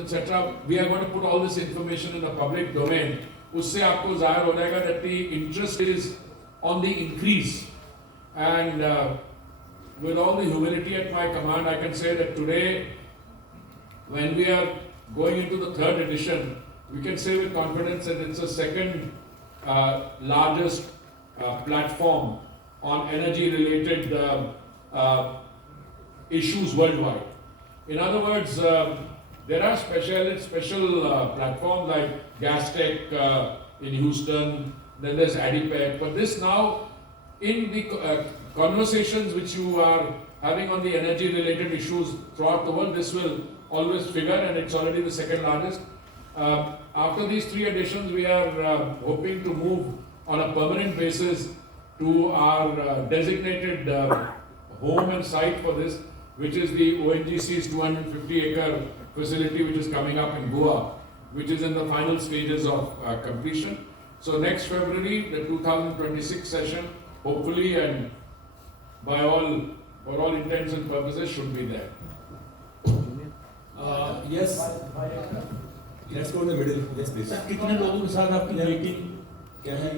etc. We are going to put all this information in the public domain. उससे आपको जाहिर हो जाएगा that the interest is on the increase. And with all the humility at my command, I can say that today, when we are going into the third edition, we can say with confidence that it's the second largest platform on energy-related issues worldwide. In other words, there are special platforms like GasTech in Houston, then there's ADIPEC, but this now, in the conversations which you are having on the energy-related issues throughout the world, this will always figure, and it's already the second largest. After these three editions, we are hoping to move on a permanent basis to our designated home and site for this, which is the ONGC's 250-acre facility, which is coming up in Goa, which is in the final stages of completion. So next February, the 2026 session, hopefully, and for all intents and purposes, should be there. Yes. Let's go in the middle. Yes, please. कितने लोगों के साथ आपकी meeting क्या है?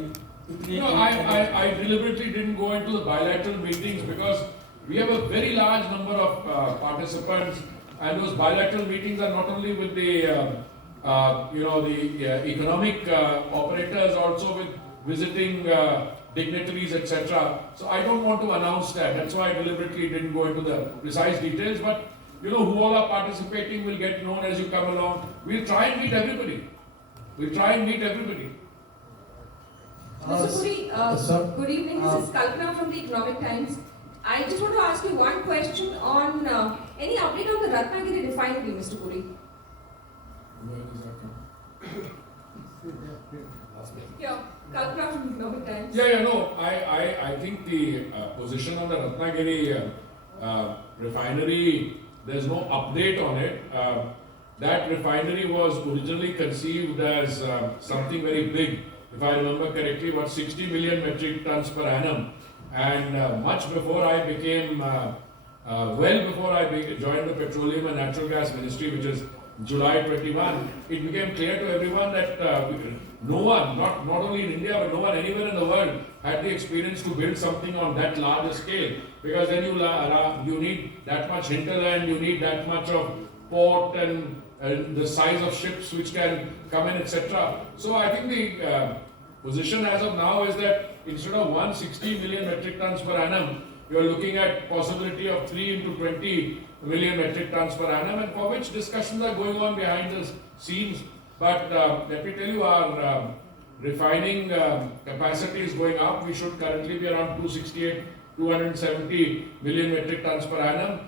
No, I deliberately didn't go into the bilateral meetings because we have a very large number of participants, and those bilateral meetings are not only with the economic operators, also with visiting dignitaries, etc. So I don't want to announce that. That's why I deliberately didn't go into the precise details. But who all are participating will get known as you come along. We'll try and meet everybody. Mr. Puri, good evening. This is Kalpana from the Economic Times. I just want to ask you one question on any update on the Ratnagiri refinery, Mr. Puri. Where does that come? Yeah, Kalpana from the Economic Times. No. I think the position on the Ratnagiri refinery, there's no update on it. That refinery was originally conceived as something very big. If I remember correctly, about 60 million metric tons per annum. And much before I became, before I joined the Petroleum and Natural Gas Ministry, which is July 21, it became clear to everyone that no one, not only in India, but no one anywhere in the world had the experience to build something on that large a scale. Because then you need that much hinterland, you need that much of port and the size of ships which can come in, etc. So I think the position as of now is that instead of 160 million metric tons per annum, you are looking at possibility of 3 into 20 million metric tons per annum, and for which discussions are going on behind the scenes. But let me tell you, our refining capacity is going up. We should currently be around 268, 270 million metric tons per annum.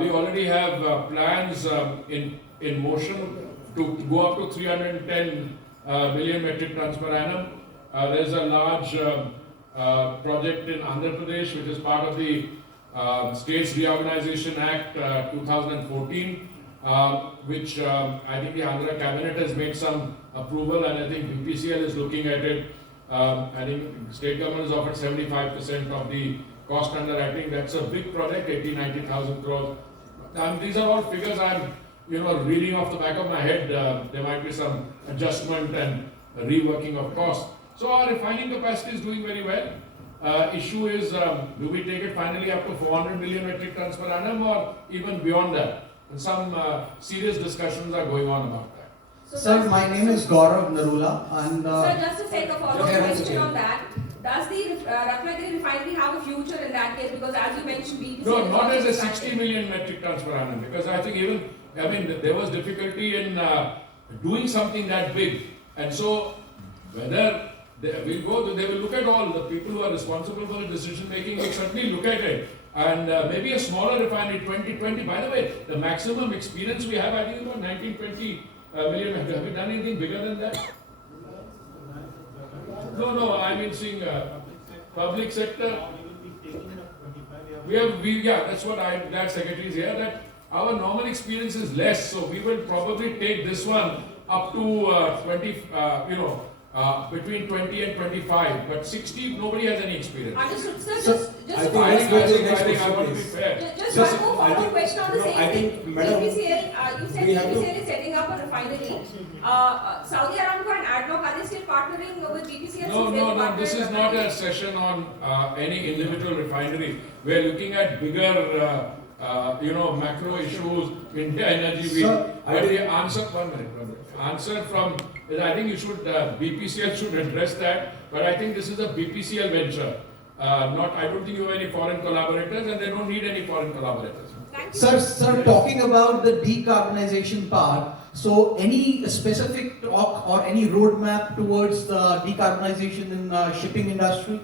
We already have plans in motion to go up to 310 million metric tons per annum. There's a large project in Andhra Pradesh, which is part of the States Reorganization Act 2014, which I think the Andhra cabinet has made some approval, and I think BPCL is looking at it. I think state government has offered 75% of the cost underwriting. That's a big project, 80,000-90,000 crores. And these are all figures I'm reading off the back of my head. There might be some adjustment and reworking of costs. So our refining capacity is doing very well. Issue is, do we take it finally up to 400 million metric tons per annum or even beyond that? And some serious discussions are going on about that. So sir, my name is Gaurav Narula, and sir, just to take a follow-up question on that, does the Ratnagiri refinery have a future in that case? Because as you mentioned, BPCL... No, not as a 60 million metric tons per annum, because I think there was difficulty in doing something that big. And so, whether they will look at all the people who are responsible for the decision making, will certainly look at it. And maybe a smaller refinery, 2020. By the way, the maximum experience we have, I think, is about 19-20 million. Have we done anything bigger than that? No, I mean seeing public sector. That's what I'm glad Secretary is here, that our normal experience is less, so we will probably take this one up to 20, between 20 and 25, but 60, nobody has any experience. Understood, sir. I want to be fair. Just one more follow-up question on the same thing. BPCL, you said BPCL is setting up a Pipavav refinery, Saudi Aramco and ADNOC, are they still partnering with BPCL? No. This is not a session on any individual refinery. We are looking at bigger, macro issues, India Energy Week. Sir, But we answer one minute. Answer from. I think you should. BPCL should address that. But I think this is a BPCL venture. I don't think you have any foreign collaborators, and they don't need any foreign collaborators. Thank you. Sir, talking about the decarbonization part, so any specific talk or any roadmap towards the decarbonization in shipping industry?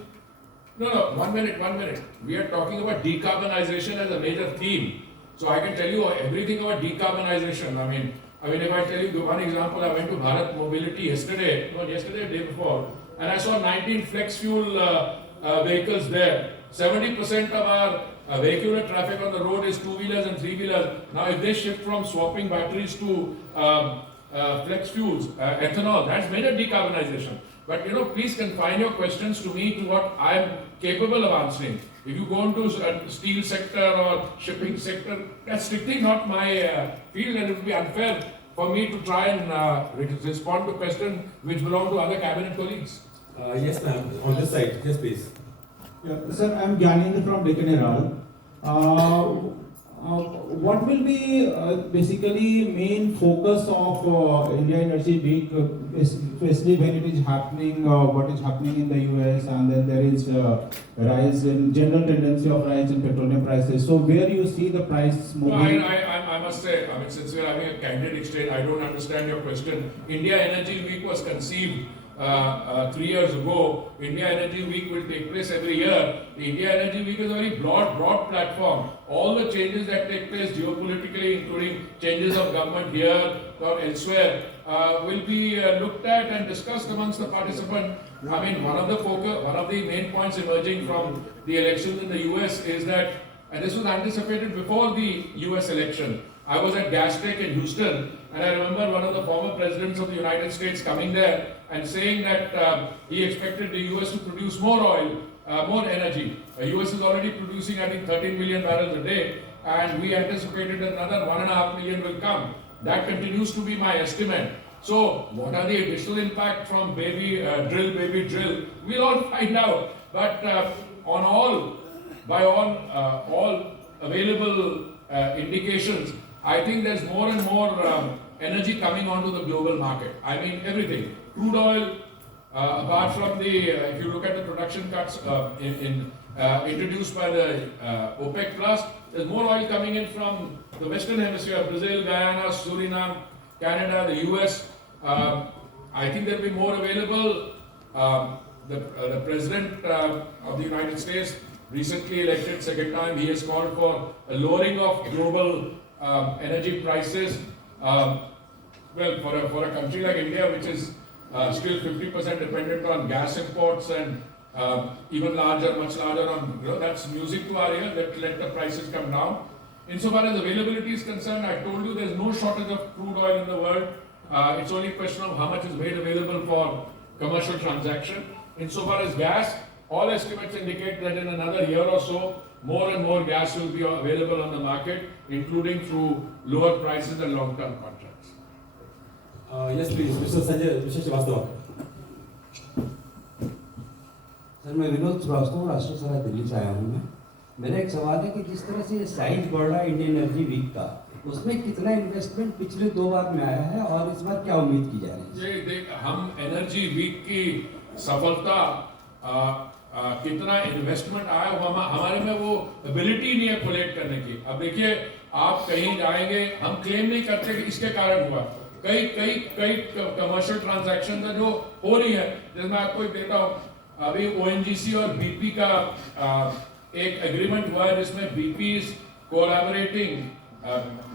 No, 1 minute. We are talking about decarbonization as a major theme. So I can tell you everything about decarbonization. I mean, if I tell you one example, I went to Bharat Mobility yesterday, day before, and I saw 19 flex fuel vehicles there. 70% of our vehicular traffic on the road is two-wheelers and three-wheelers. Now, if they shift from swapping batteries to flex fuels, ethanol, that's major decarbonization. But please confine your questions to me, to what I am capable of answering. If you go into steel sector or shipping sector, that's strictly not my field, and it would be unfair for me to try and respond to questions which belong to other cabinet colleagues. Yes, ma'am. On this side. Yes, please. Yeah, sir, I'm Gyanendra from Deccan Herald. What will be basically main focus of India Energy Week, especially when it is happening, what is happening in the US, and then there is rise in general tendency of rise in petroleum prices. So where you see the price moving? No, I must say, since we are having a candid exchange, I don't understand your question. India Energy Week was conceived 3 years ago. India Energy Week will take place every year. The India Energy Week is a very broad platform. All the changes that take place geopolitically, including changes of government here or elsewhere, will be looked at and discussed amongst the participants. One of the main points emerging from the elections in the US is that, and this was anticipated before the US election. I was at Gastech in Houston, and I remember one of the former presidents of the United States coming there and saying that he expected the US to produce more oil, more energy. The US is already producing, I think, 13 million barrels a day, and we anticipated that another 1.5 million will come. That continues to be my estimate. So, what are the additional impact from baby drill? We'll all find out. But by all available indications, I think there's more and more energy coming onto the global market. Everything. Crude oil, apart from if you look at the production cuts introduced by the OPEC Plus, there's more oil coming in from the Western Hemisphere, Brazil, Guyana, Suriname, Canada, the US. I think there'll be more available. The President of the United States, recently elected second time, he has called for a lowering of global energy prices. For a country like India, which is still 50% dependent on gas imports and much larger on, that's music to our ear. Let the prices come down. Insofar as availability is concerned, I told you there's no shortage of crude oil in the world. It's only a question of how much is made available for commercial transaction. Insofar as gas, all estimates indicate that in another year or so, more and more gas will be available on the market, including through lower prices and long-term contracts. Yes, please. Mr. Srivastava. Sir मैं विनोद श्रीवास्तव राष्ट्रीय सभा दिल्ली से आया हूँ मैं मेरा एक सवाल है कि जिस तरह से ये साइज बढ़ रहा है इंडियन एनर्जी वीक का उसमें कितना इन्वेस्टमेंट पिछले 2 बार में आया है और इस बार क्या उम्मीद की जा रही है? देख हम एनर्जी वीक की सफलता कितना इन्वेस्टमेंट आया हमारे में वो एबिलिटी नहीं है कोलेक्ट करने की. अब देखिए आप कहीं जाएंगे, हम क्लेम नहीं करते कि इसके कारण हुआ. कई कमर्शियल ट्रांजैक्शन जो हो रही है, जैसे मैं आपको देता हूँ, अभी ओएनजीसी और बीपी का एक एग्रीमेंट हुआ है जिसमें BP is collaborating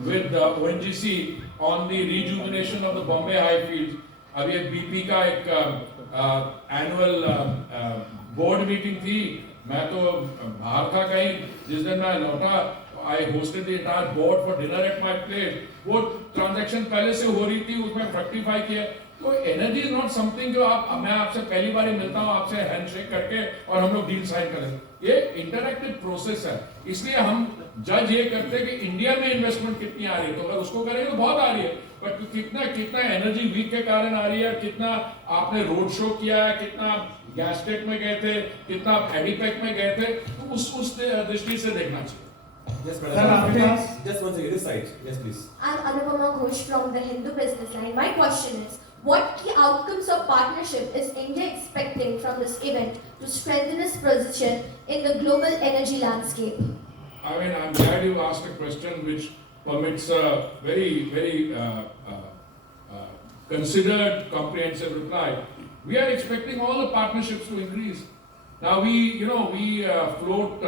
with ONGC on the rejuvenation of the Bombay high field. अभी एक बीपी का एक एनुअल बोर्ड मीटिंग थी. मैं तो बाहर था कहीं, जिस दिन मैं लौटा I hosted the entire board for dinner at my place. वो ट्रांजैक्शन पहले से हो रही थी, उसमें फ्रक्टिफाई किया. तो एनर्जी इज नॉट समथिंग जो मैं आपसे पहली बार मिलता हूँ, आपसे हैंडशेक करके और हम लोग डील साइन करें. ये इंटरैक्टिव प्रोसेस है, इसलिए हम जज ये करते कि इंडिया में इन्वेस्टमेंट कितनी आ रही है, तो अगर उसको करेंगे तो बहुत आ रही है, बट कितना एनर्जी वीक के कारण आ रही है, कितना आपने रोड शो किया है, कितना गैसटेक में गए थे, कितना एडिपेक में गए थे, तो उस दृष्टि से देखना चाहिए. Yes, Sir, madam. after- Just one second, this side. Yes, please. I'm Anupama Ghosh from the Hindu Business Line. My question is, what key outcomes of partnership is India expecting from this event to strengthen its position in the global energy landscape? I mean, I'm glad you asked a question which permits a very considered, comprehensive reply. We are expecting all the partnerships to increase. Now we float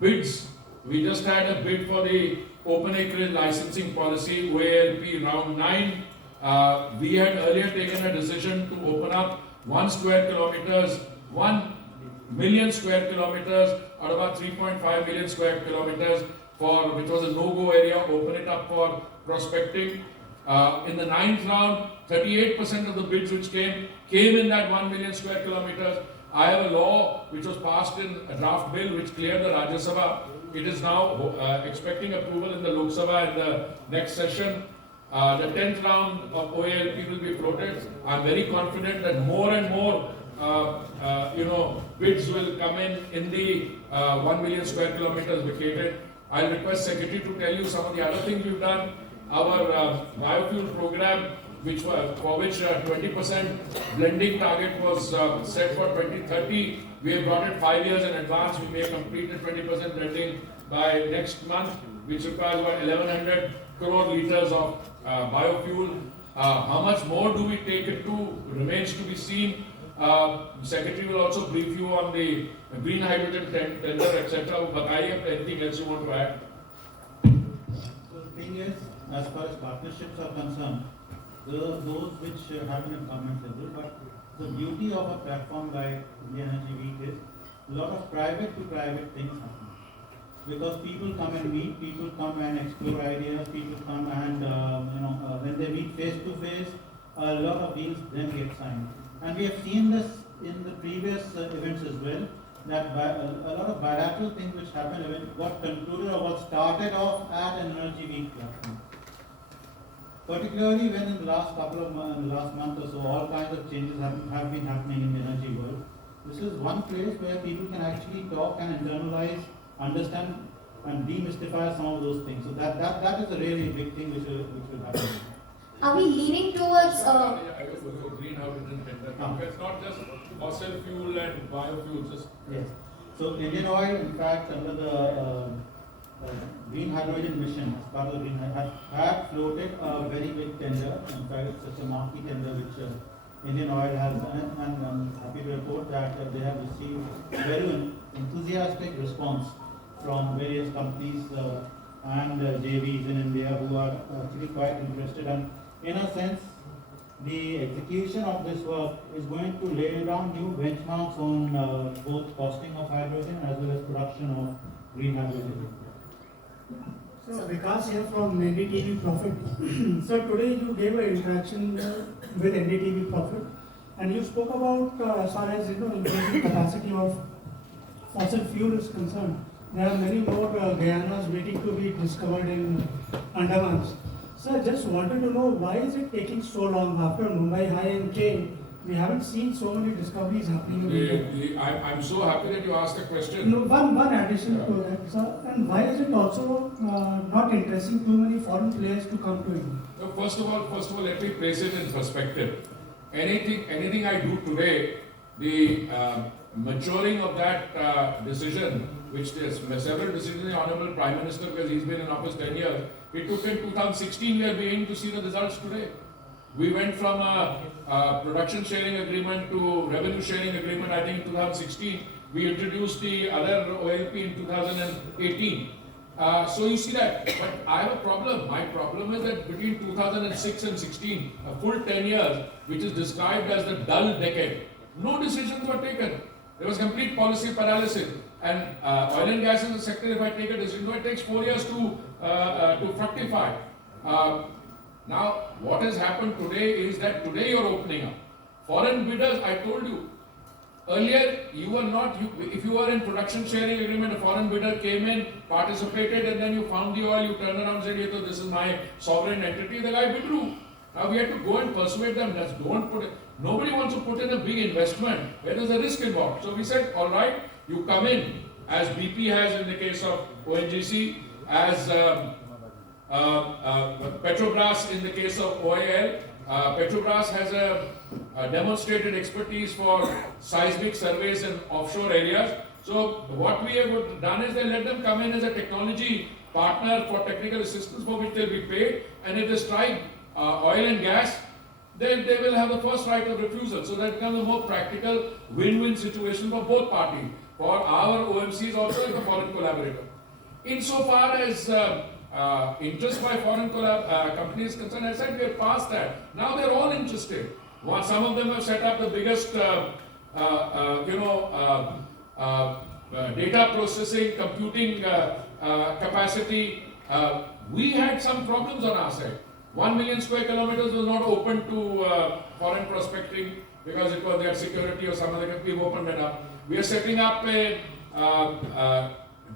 bids. We just had a bid for the open acreage licensing policy, OALP round 9. We had earlier taken a decision to open up 1 square kilometers, 1 million square kilometers out of about 3.5 million square kilometers which was a no-go area, open it up for prospecting. In the 9th round, 38% of the bids which came in that 1 million square kilometers. I have a law which was passed in a draft bill which cleared the Rajya Sabha. It is now expecting approval in the Lok Sabha in the next session. The 10th round of OALP will be floated. I am very confident that more and more bids will come in the 1 million square kilometers vacated. I will request Secretary to tell you some of the other things we've done. Our biofuel program, for which 20% blending target was set for 2030. We have brought it 5 years in advance. We may complete the 20% blending by next month, which requires about 1100 crore liters of biofuel. How much more do we take it to remains to be seen. Secretary will also brief you on the green hydrogen tender, etc. Bataiye, anything else you want to add? So the thing is, as far as partnerships are concerned, those which happen in government level, but the beauty of a platform like India Energy Week is a lot of private to private things happen. Because people come and meet, people come and explore ideas, people come and when they meet face to face, a lot of deals then get signed. And we have seen this in the previous events as well, that a lot of bilateral things which happen got concluded or got started off at an Energy Week platform. Particularly when in the last last month or so, all kinds of changes have been happening in the energy world. This is one place where people can actually talk and internalize, understand and demystify some of those things. So that is a really big thing which will happen. Are we leaning towards Green hydrogen tender. It's not just fossil fuel and biofuels. Yes. So Indian Oil, in fact, under the Green Hydrogen Mission, as part of the Green Hydrogen, had floated a very big tender. In fact, it's such a marquee tender which Indian Oil has done, and I'm happy to report that they have received very enthusiastic response from various companies and JVs in India who are actually quite interested. And in a sense, the execution of this work is going to lay down new benchmarks on both costing of hydrogen as well as production of green hydrogen. So Vikas here from NDTV Profit. So today you gave an interaction with NDTV Profit, and you spoke about as far as increasing capacity of fossil fuel is concerned. There are many more Guyanas waiting to be discovered in Andamans. So I just wanted to know, why is it taking so long? After Mumbai High and K, we haven't seen so many discoveries happening in India. I'm so happy that you asked the question. No, one addition to that, sir. And why is it also not interesting too many foreign players to come to India? First of all, let me place it in perspective. Anything I do today, the maturing of that decision, which there's several decisions the Hon'Ble Prime Minister, because he's been in office 10 years, it took in 2016. We are beginning to see the results today. We went from a production sharing agreement to revenue sharing agreement, I think in 2016. We introduced the other OLP in 2018. So you see that. But I have a problem. My problem is that between 2006 and 16, a full 10 years, which is described as the dull decade, no decisions were taken. There was complete policy paralysis. And oil and gas is a sector, if I take a decision, it takes 4 years to fructify. Now, what has happened today is that today you're opening up. Foreign bidders, I told you, Earlier, you were not, if you were in production sharing agreement, a foreign bidder came in, participated, and then you found the oil, you turned around and said, "Yes, this is my sovereign entity," the guy withdrew. Now we have to go and persuade them, don't put it. Nobody wants to put in a big investment where there's a risk involved. So we said, all right, you come in, as BP has in the case of ONGC, as Petrobras in the case of OIL. Petrobras has a demonstrated expertise for seismic surveys in offshore areas. So what we have done is they let them come in as a technology partner for technical assistance for which they'll be paid. And if they strike oil and gas, then they will have the first right of refusal. So that becomes a more practical win-win situation for both parties, for our OMCs also and the foreign collaborator. Insofar as interest by foreign companies concerned, I said we are past that. Now they're all interested. Some of them have set up the biggest, data processing, computing capacity. We had some problems on our side. 1 million square kilometers was not open to foreign prospecting because it was their security or some other company. We've opened it up. We are setting up a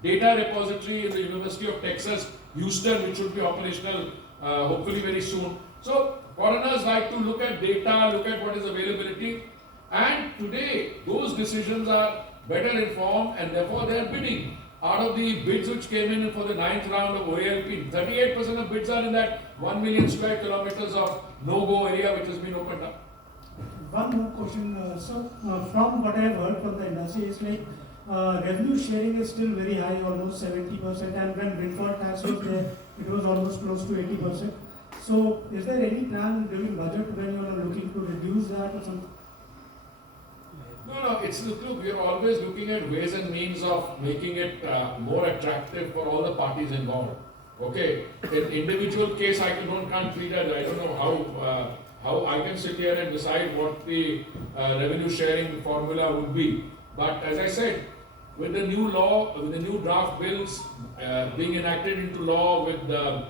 data repository in the University of Texas, Houston, which should be operational hopefully very soon. So foreigners like to look at data, look at what is availability, and today those decisions are better informed and therefore they are bidding. Out of the bids which came in for the 9th round of OALP, 38% of bids are in that 1 million square kilometers of no-go area which has been opened up. One more question, from what I have heard from the industry, is like revenue sharing is still very high, almost 70%, and when windfall tax was there, it was almost close to 80%. So, is there any plan during budget when you are looking to reduce that or something? No, it's look, we are always looking at ways and means of making it more attractive for all the parties involved. Okay, in individual case, can't treat it. I don't know how I can sit here and decide what the revenue sharing formula would be. But as I said, with the new law, with the new draft bills being enacted into law, with the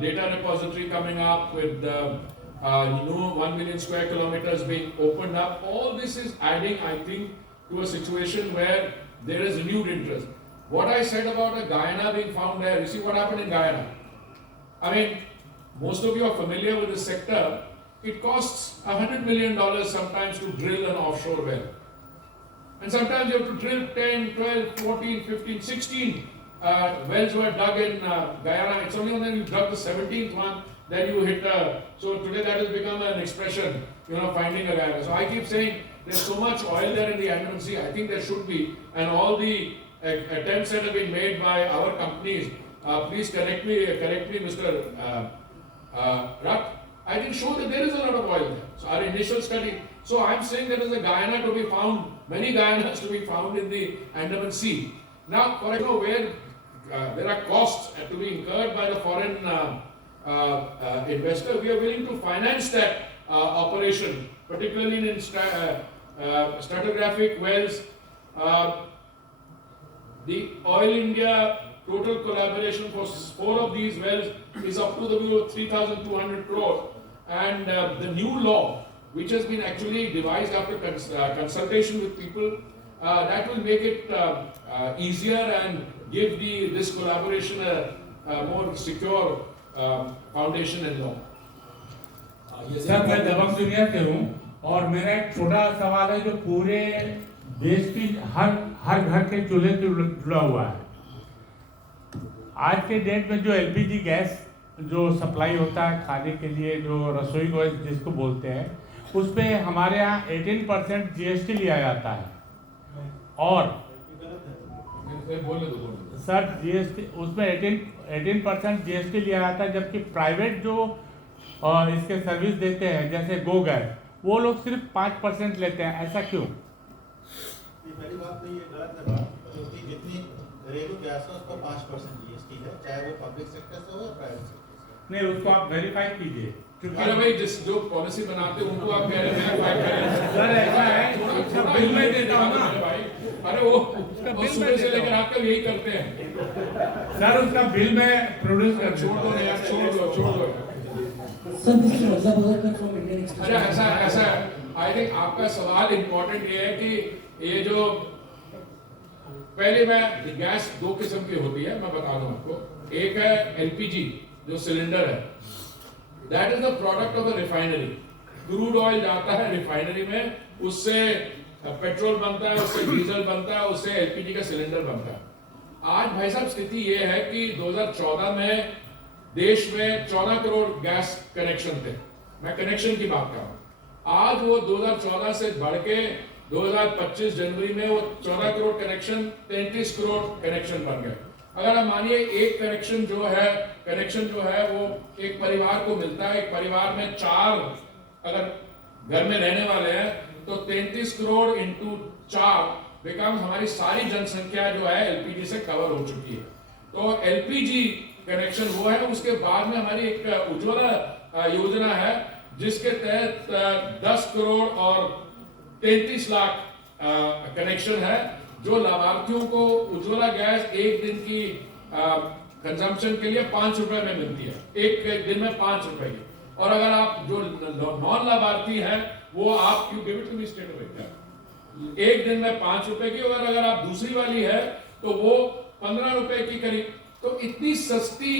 data repository coming up, with the new 1 million square kilometers being opened up, all this is adding, I think, to a situation where there is renewed interest. What I said about a Guyana being found there, you see what happened in Guyana. I mean, most of you are familiar with the sector. It costs $100 million sometimes to drill an offshore well. And sometimes you have to drill 10, 12, 14, 15, 16 wells were dug in Guyana. It's only when you dug the 17th one that you hit so today that has become an expression, finding a Guyana. So I keep saying there's so much oil there in the Andaman Sea. I think there should be, and all the attempts that have been made by our companies, please correct me, Mr. Rat. I can show that there is a lot of oil there. So our initial study. So I'm saying there is a Guyana to be found, many Guyanas to be found in the Andaman Sea. Now, for example, where there are costs to be incurred by the foreign investor, we are willing to finance that operation, particularly in stratigraphic wells. The Oil India total collaboration for 4 of these wells is up to the view of 3,200 crores. And the new law, which has been actually devised after consultation with people, that will make it easier and give this collaboration a more secure foundation and law. Sir मैं दबंग दुनिया से हूँ और मेरा एक छोटा सवाल है जो पूरे देश की हर घर के चूल्हे से जुड़ा हुआ है। आज के डेट में जो एलपीजी गैस जो सप्लाई होता है खाने के लिए, जो रसोई गैस जिसको बोलते हैं, उस पे हमारे यहाँ 18% जीएसटी लिया जाता है। और सर जीएसटी उसमें 18% जीएसटी लिया जाता है, जबकि प्राइवेट जो इसके सर्विस देते हैं जैसे गो गैस, वो लोग सिर्फ 5% लेते हैं। ऐसा क्यों? पहली बात तो ये गलत है बात, क्योंकि जितनी घरेलू गैस है उस पर 5% जीएसटी है, चाहे वो पब्लिक सेक्टर से हो या प्राइवेट सेक्टर से। नहीं, उसको आप वेरीफाई कीजिए। अरे भाई, जो पॉलिसी बनाते हैं उनको आप कह रहे हैं वेरीफाई करें। सर ऐसा है, उसका बिल में देता हूँ ना भाई। अरे वो सुबह से लेकर रात तक यही करते हैं। सर उसका बिल में प्रोड्यूस कर छोड़ दो यार, छोड़ दो। Sir, Mr. Razza Bhagat from Indian Express. अच्छा ऐसा आई थिंक आपका सवाल इम्पोर्टेंट ये है कि ये जो पहले मैं गैस दो किस्म की होती है, मैं बता दूं आपको। एक है एलपीजी जो सिलेंडर है, that is the product of the refinery. Crude oil जाता है रिफाइनरी में, उससे पेट्रोल बनता है, उससे डीजल बनता है, उससे एलपीजी का सिलेंडर बनता है। आज भाई साहब स्थिति ये है कि 2014 में देश में 14 करोड़ गैस कनेक्शन थे, मैं कनेक्शन की बात कर रहा हूं। आज वो 2014 से बढ़ के 2025 जनवरी में वो 14 करोड़ कनेक्शन 33 करोड़ कनेक्शन बन गए। अगर आप मानिए एक कनेक्शन जो है वो एक परिवार को मिलता है, एक परिवार में 4 अगर घर में रहने वाले हैं तो 33 करोड़ इंटू 4 बिकम्स हमारी सारी जनसंख्या जो है एलपीजी से कवर हो चुकी है। तो एलपीजी कनेक्शन वो है। उसके बाद में हमारी एक उज्ज्वला योजना है जिसके तहत 10 करोड़ और 33 लाख कनेक्शन है, जो लाभार्थियों को उज्ज्वला गैस एक दिन की कंजम्पशन के लिए 5 रुपए में मिलती है, एक दिन में 5 रुपए की। और अगर आप जो नॉन लाभार्थी हैं वो आप you give it to me straightaway, एक दिन में 5 रुपए की, और अगर आप दूसरी वाली है तो वो 15 रुपए की करीब। तो इतनी सस्ती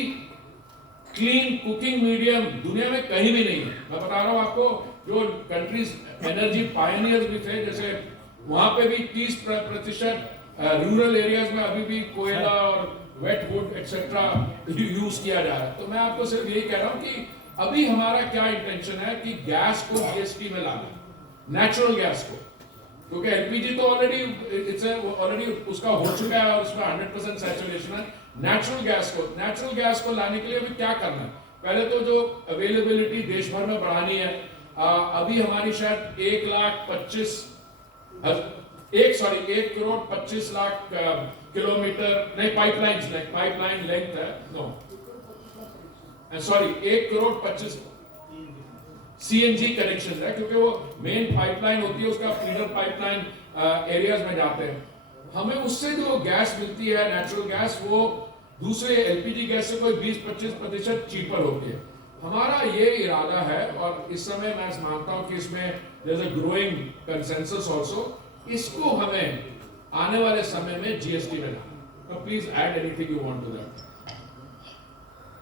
क्लीन कुकिंग मीडियम दुनिया में कहीं भी नहीं है। मैं बता रहा हूं आपको, जो कंट्रीज एनर्जी पायनियर्स भी थे, जैसे वहां पे भी 30% रूरल एरियाज में अभी भी कोयला और वेट वुड एक्सेट्रा यूज किया जा रहा है। तो मैं आपको सिर्फ यही कह रहा हूं कि अभी हमारा क्या इंटेंशन है कि गैस को जीएसटी में लाना, नेचुरल गैस को, क्योंकि एलपीजी तो ऑलरेडी उसका हो चुका है और उसमें 100% सैचुरेशन है। नेचुरल गैस को लाने के लिए अभी क्या करना है? पहले तो जो अवेलेबिलिटी देश भर में बढ़ानी है। अभी हमारी शायद 1 करोड़ 25 लाख किलोमीटर नहीं पाइपलाइन लेंथ है, no sorry 1 crore 25 CNG connection है, क्योंकि वो मेन पाइपलाइन होती है, उसका फीडर पाइपलाइन एरियाज में जाते हैं। हमें उससे जो गैस मिलती है नेचुरल गैस, वो दूसरे एलपीजी गैस से कोई 20-25% चीपर होती है। हमारा ये इरादा है और इस समय मैं मानता हूं कि इसमें there is a growing consensus also, इसको हमें आने वाले समय में जीएसटी में लाना। तो please add anything you want to that.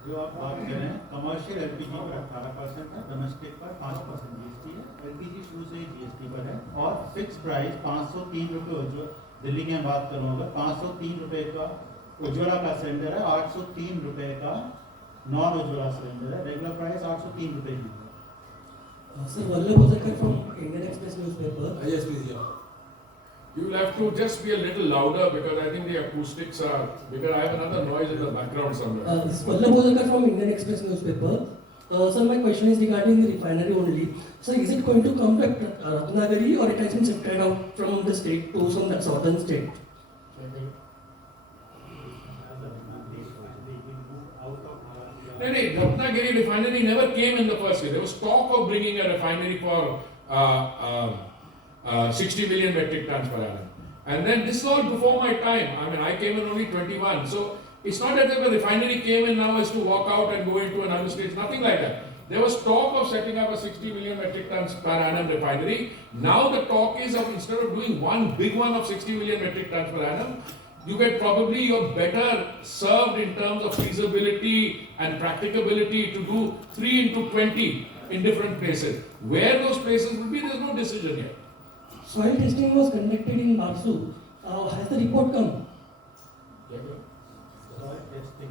जो आप बात कर रहे हैं कमर्शियल एलपीजी पर 18% है, डोमेस्टिक पर 5% जीएसटी है। एलपीजी शुरू से ही जीएसटी पर है और फिक्स प्राइस 503 रुपये। दिल्ली की मैं बात करूँ अगर 503 रुपये का उज्ज्वला का सिलेंडर है, 803 रुपये का नॉन उज्ज्वला सिलेंडर है। रेगुलर प्राइस 803 रुपये की है। Sir, Vallabh from Indian Express newspaper. Yes, please. Yeah. You will have to just be a little louder because I think the acoustics are, because I have another noise in the background somewhere. This is Vallabh from Indian Express newspaper. Sir, my question is regarding the refinery only. Sir, is it going to come to Ratnagiri or it has been shifted out from the state to some southern state? No, Ratnagiri refinery never came in the first place. There was talk of bringing a refinery for 60 million metric tons per annum. And then this is all before my time. I mean, I came in only 21. So it's not that if a refinery came in now is to walk out and go into another state. Nothing like that. There was talk of setting up a 60 million metric tons per annum refinery. Now the talk is of instead of doing one big one of 60 million metric tons per annum, you get probably you're better served in terms of feasibility and practicability to do 3 into 20 in different places. Where those places will be, there's no decision yet. Soil testing was conducted in Barsu. Has the report come? Soil testing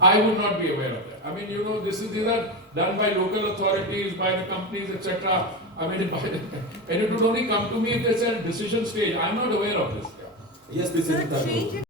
I would not be aware of that. I mean, you know, these are done by local authorities, by the companies, etc. I mean, and it would only come to me if there's a decision stage. I'm not aware of this. Yes, please.